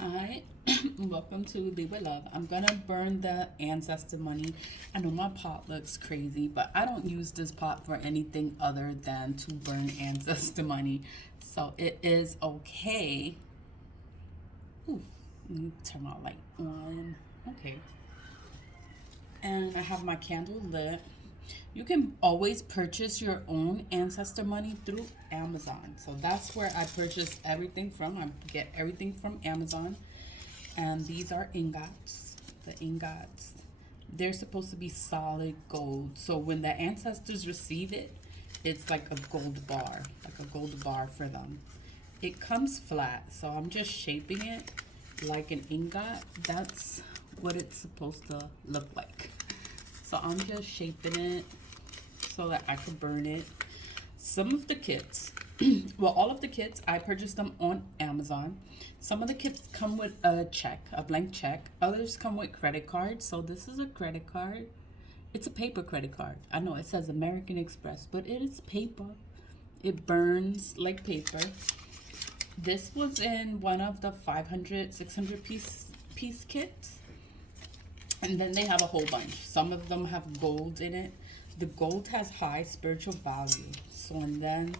Hi, welcome to Leave with Love. I'm gonna burn the ancestor money. I know my pot looks crazy, but I don't use this pot for anything other than to burn ancestor money. So it is okay. Ooh, let me turn my light on. Okay. And I have my candle lit. You can always purchase your own ancestor money through Amazon. So that's where I purchase everything from. I get everything from Amazon. And these are ingots. The ingots, they're supposed to be solid gold. So when the ancestors receive it, it's like a gold bar, for them. It comes flat, so I'm just shaping it like an ingot. That's what it's supposed to look like. So I'm just shaping it so that I could burn it. Some of the kits, well, all of the kits, I purchased them on Amazon. Some of the kits come with a check, a blank check. Others come with credit cards. So this is a credit card. It's a paper credit card. I know it says American Express, but it is paper. It burns like paper. This was in one of the 500, 600 piece kits. And then they have a whole bunch. Some of them have gold in it. The gold has high spiritual value. So, and then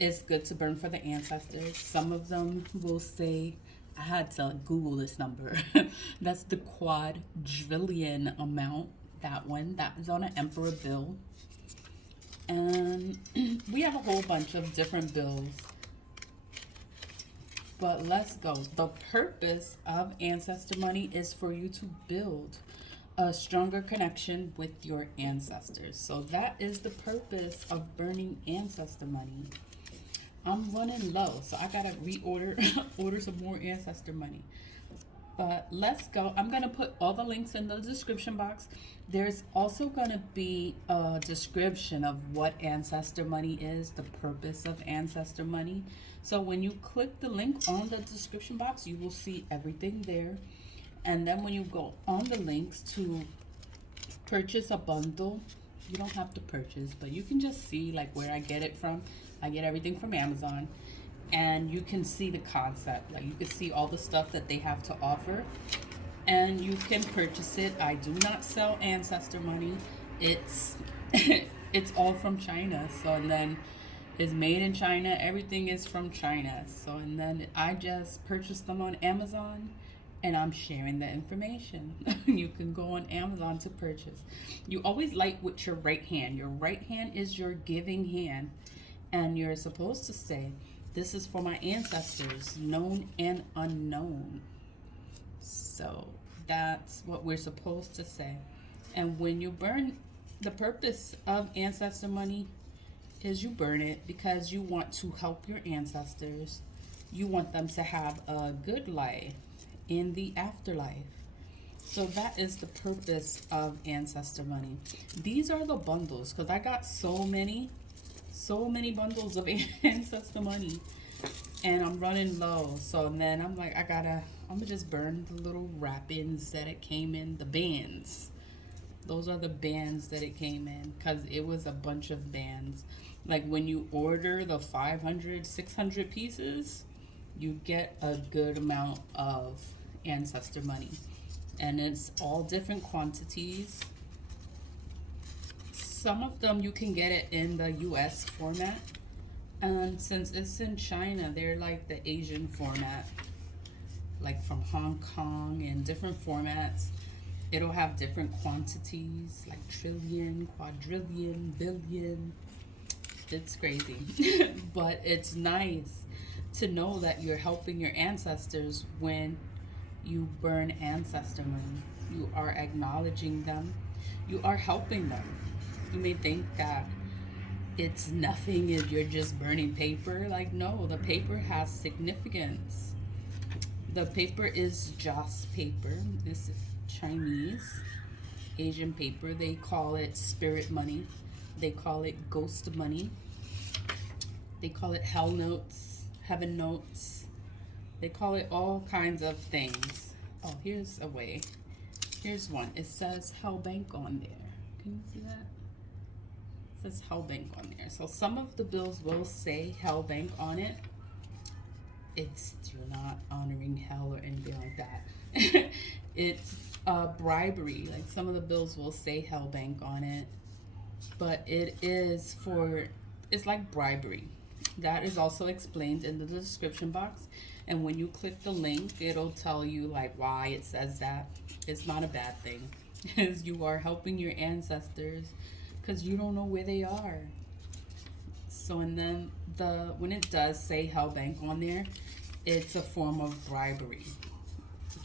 it's good to burn for the ancestors. Some of them will say, I had to Google this number. That's the quadrillion amount. That one. That is on an emperor bill. And we have a whole bunch of different bills. But let's go. The purpose of ancestor money is for you to build a stronger connection with your ancestors. So that is the purpose of burning ancestor money. I'm running low, so I gotta order some more ancestor money. But let's go. I'm gonna put all the links in the description box. There's also gonna be a description of what ancestor money is, the purpose of ancestor money. So when you click the link on the description box, you will see everything there. And then when you go on the links to purchase a bundle, you don't have to purchase, but you can just see like where I get it from. I get everything from Amazon, and you can see the concept. Like you can see all the stuff that they have to offer, and you can purchase it. I do not sell ancestor money. It's it's all from China. So and then it's made in China. Everything is from China. So and then I just purchased them on Amazon, and I'm sharing the information. You can go on Amazon to purchase. You always light with your right hand. Your right hand is your giving hand. And you're supposed to say, this is for my ancestors, known and unknown. So that's what we're supposed to say. And when you burn, the purpose of ancestor money is you burn it because you want to help your ancestors. You want them to have a good life in the afterlife. So that is the purpose of ancestor money. These are the bundles because I got so many bundles of ancestor money, and I'm running low. So then I'm like, I'm gonna just burn the little wrappings that it came in, the bands. Those are the bands that it came in because it was a bunch of bands. Like when you order the 500, 600 pieces, you get a good amount of ancestor money, and it's all different quantities. Some of them you can get it in the US format, and since it's in China, they're like the Asian format, like from Hong Kong, and different formats. It'll have different quantities like trillion, quadrillion, billion. It's crazy. But it's nice to know that you're helping your ancestors when you burn ancestor money. You are acknowledging them, you are helping them. You may think that it's nothing if you're just burning paper. Like, no, the paper has significance. The paper is just paper. This is Chinese, Asian paper. They call it spirit money. They call it ghost money. They call it hell notes, heaven notes. They call it all kinds of things. Oh, here's a way. Here's one. It says Hell Bank on there. Can you see that? It says Hell Bank on there. So some of the bills will say Hell Bank on it. you're not honoring hell or anything like that. It's bribery. Like some of the bills will say hell bank on it, but it's like bribery. That is also explained in the description box. And when you click the link, it'll tell you like why it says that. It's not a bad thing, because you are helping your ancestors because you don't know where they are. So and then when it does say hell bank on there, it's a form of bribery.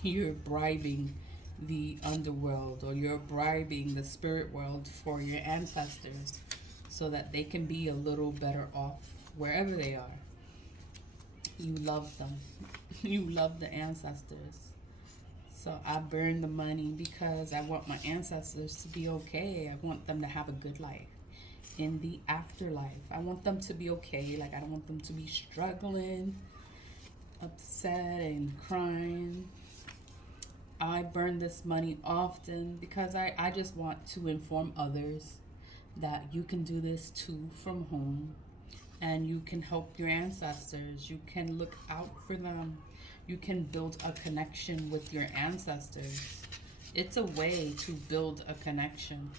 You're bribing the underworld, or you're bribing the spirit world for your ancestors so that they can be a little better off wherever they are. You love them. You love the ancestors. So I burn the money because I want my ancestors to be okay. I want them to have a good life in the afterlife. I want them to be okay. Like, I don't want them to be struggling, upset, and crying. I burn this money often because I just want to inform others that you can do this too from home, and you can help your ancestors. You can look out for them. You can build a connection with your ancestors. It's a way to build a connection.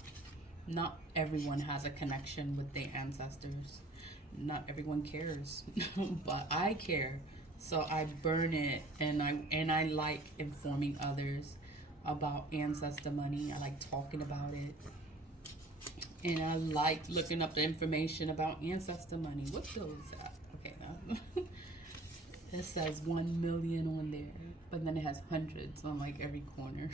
Not everyone has a connection with their ancestors. Not everyone cares, but I care. So I burn it, and I like informing others about ancestor money. I like talking about it. And I like looking up the information about ancestor money. What bill is that? Okay, now it says 1 million on there, but then it has hundreds on like every corner.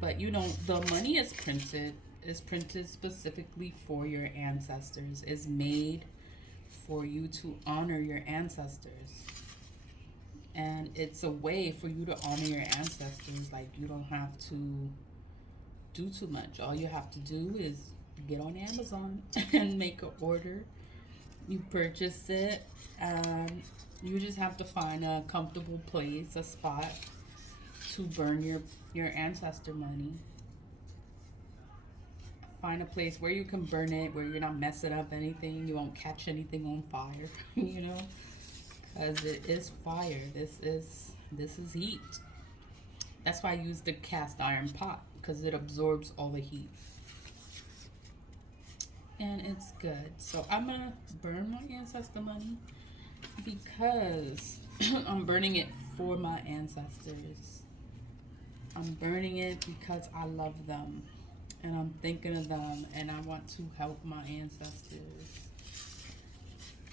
But the money is printed. Is printed specifically for your ancestors. Is made for you to honor your ancestors. And it's a way for you to honor your ancestors. Like, you don't have to do too much. All you have to do is get on Amazon and make an order. You purchase it, and you just have to find a comfortable place, a spot to burn your ancestor money. Find a place where you can burn it, where you're not messing up anything, you won't catch anything on fire, because it is fire. This is heat. That's why I use the cast iron pot, because it absorbs all the heat. And it's good. So I'm gonna burn my ancestor money because I'm burning it for my ancestors. I'm burning it because I love them, and I'm thinking of them, and I want to help my ancestors.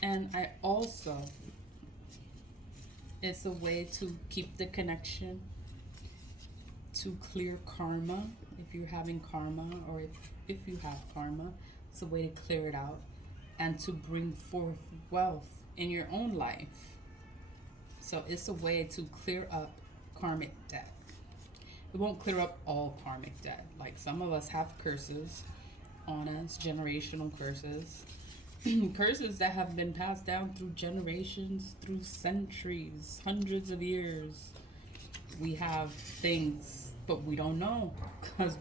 And it's a way to keep the connection, to clear karma. If you're having karma, or if you have karma, it's a way to clear it out and to bring forth wealth in your own life. So it's a way to clear up karmic debt. It won't clear up all karmic debt. Like, some of us have curses on us, generational curses. Curses that have been passed down through generations, through centuries, hundreds of years. We have things, but we don't know, because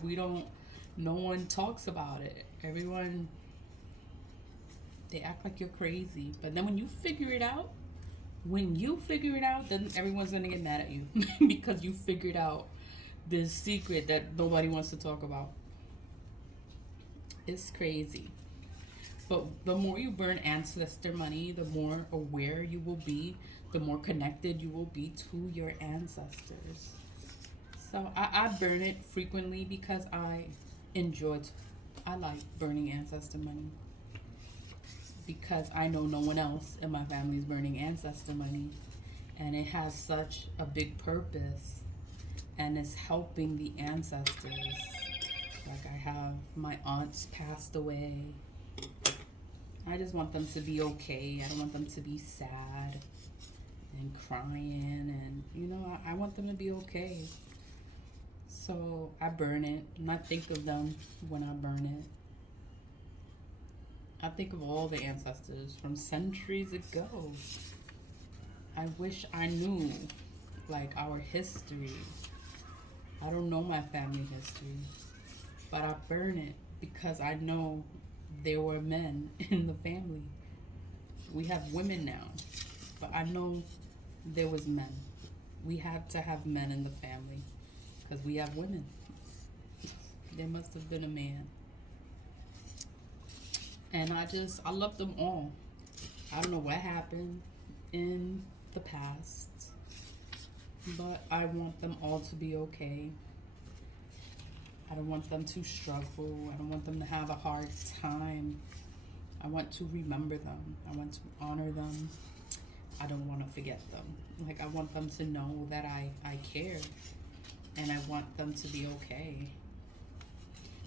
no one talks about it. Everyone, they act like you're crazy. But then when you figure it out, then everyone's gonna get mad at you because you figured out this secret that nobody wants to talk about. It's crazy. But the more you burn ancestor money, the more aware you will be, the more connected you will be to your ancestors. So I burn it frequently because I like burning ancestor money. Because I know no one else in my family is burning ancestor money. And it has such a big purpose. And it's helping the ancestors. Like, I have my aunts passed away. I just want them to be okay. I don't want them to be sad and crying. And, I want them to be okay. So I burn it. And I think of them when I burn it. I think of all the ancestors from centuries ago. I wish I knew, like, our history. I don't know my family history, but I burn it because I know there were men in the family. We have women now. but I know there was men. We had to have men in the family because we have women. There must have been a man. And I love them all. I don't know what happened in the past, but I want them all to be okay. I don't want them to struggle. I don't want them to have a hard time. I want to remember them. I want to honor them. I don't want to forget them. Like, I want them to know that I care. And I want them to be okay.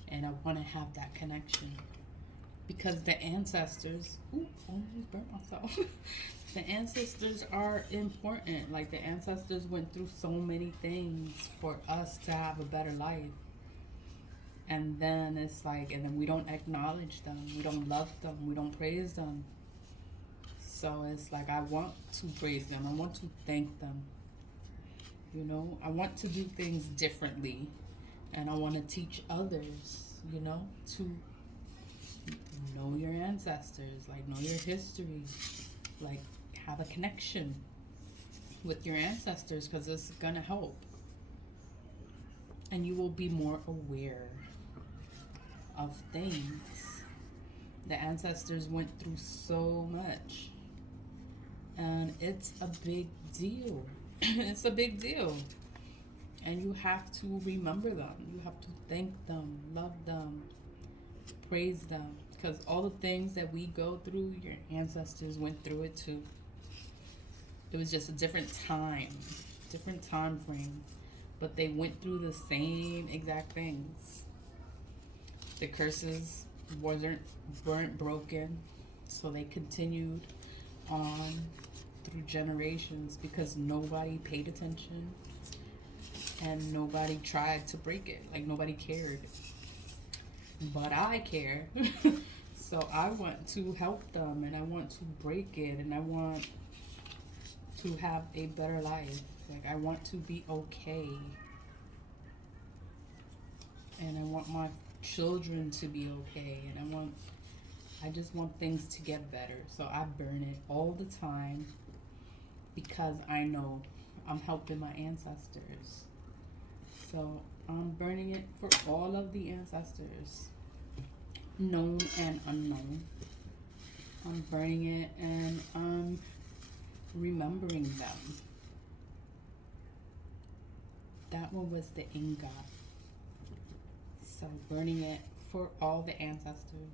And I want to have that connection. Because the ancestors... Ooh, almost burnt myself. The ancestors are important. Like, the ancestors went through so many things for us to have a better life. And then it's like, and then we don't acknowledge them. We don't love them. We don't praise them. So it's like, I want to praise them. I want to thank them. You know, I want to do things differently. And I want to teach others, you know, to know your ancestors, like know your history, like have a connection with your ancestors, because it's going to help. And you will be more aware of things. The ancestors went through so much, and it's a big deal. It's a big deal, and you have to remember them. You have to thank them, love them, praise them, because all the things that we go through, your ancestors went through it too. It was just a different time frame, but they went through the same exact things. The curses weren't broken, so they continued on through generations because nobody paid attention and nobody tried to break it. Like, nobody cared. But I care. So I want to help them, and I want to break it, and I want to have a better life. Like, I want to be okay. And I want my children to be okay, and I just want things to get better. So I burn it all the time because I know I'm helping my ancestors. So I'm burning it for all of the ancestors, known and unknown. I'm burning it, and I'm remembering them. That one was the ingot. So burning it for all the ancestors,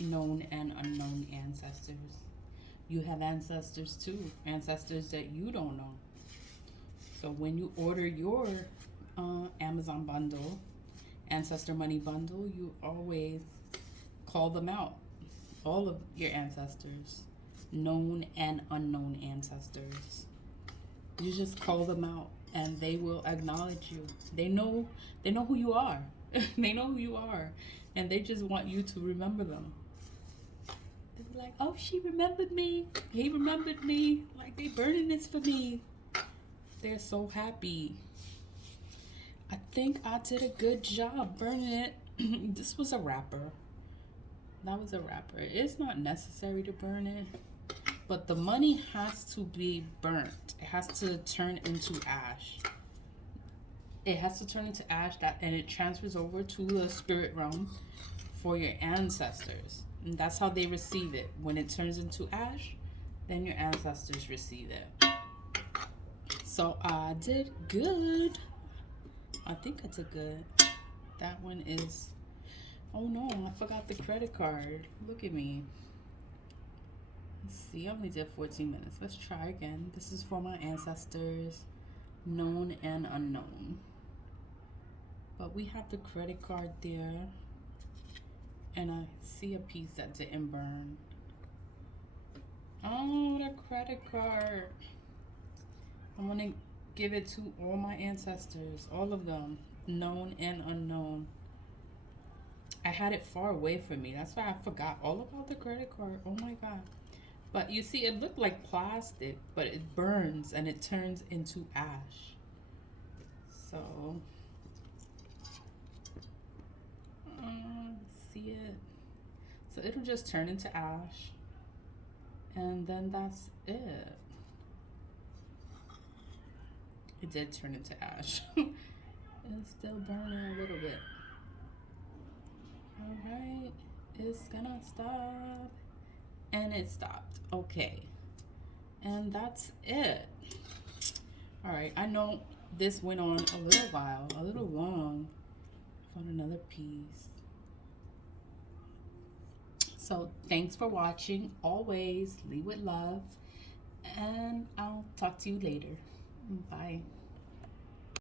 known and unknown ancestors. You have ancestors too, ancestors that you don't know. So when you order your Amazon bundle, Ancestor Money bundle, you always call them out. All of your ancestors, known and unknown ancestors. You just call them out, and they will acknowledge you. They know who you are. They know who you are, and they just want you to remember them. They're like, oh, she remembered me. He remembered me. Like, they burning this for me. They're so happy. I think I did a good job burning it. This was a wrapper. That was a wrapper. It's not necessary to burn it, but the money has to be burnt. It has to turn into ash. It has to turn into ash, and it transfers over to the spirit realm for your ancestors. And that's how they receive it. When it turns into ash, then your ancestors receive it. So I did good. I think I did good. That one is... Oh no, I forgot the credit card. Look at me. Let's see, I only did 14 minutes. Let's try again. This is for my ancestors, known and unknown. But we have the credit card there, and I see a piece that didn't burn. Oh, the credit card. I want to give it to all my ancestors, all of them, known and unknown. I had it far away from me. That's why I forgot all about the credit card. Oh my God. But you see, it looked like plastic, but it burns and it turns into ash. So... see it. So it'll just turn into ash, and then that's it. It did turn into ash. It's still burning a little bit. All right, it's gonna stop. And it stopped. Okay. And that's it. All right, I know this went on a little while, a little long. Found another piece. So thanks for watching. Always lead with love. And I'll talk to you later. Bye.